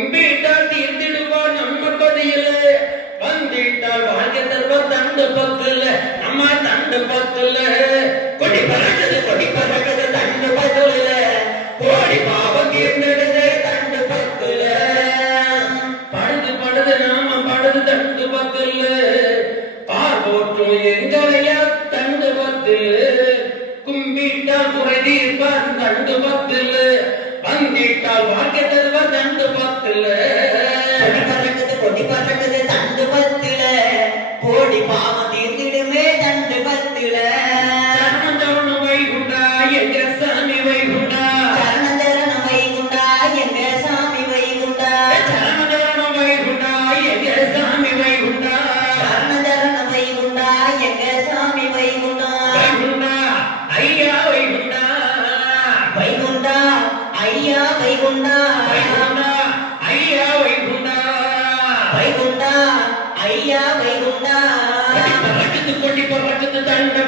கும்பிட்டால் தீர்ந்திடுவான் நம்ம பதியில வந்திட்டால் வாழ்க்கை தருவா தண்டு பத்துல நம்ம தண்டு பத்துல. கொடி பறக்குது கொடி பறக்குது தண்டு பத்துல. கோடி பாவம் தீர்ந்தெடுது தண்டு பத்துல. படுது படுது நாம படுது தண்டு பத்துல. பார்வோற்றும் எங்களையா தண்டு பத்துல. கும்பிட்டால் குறை தீர்ப்பார் தண்டு பத்துல. வந்திட்டால் வாழ்க்கை கொடி பறக்குது தண்டு பத்துல கோடி பாவம் தீர்ந்திடுமே தண்டு பத்துல வைகுண்டா எங்க சாமி வைகுண்டா ஐயா வைகுண்டா கொடி பறக்குது கொடி பறக்குது தண்ட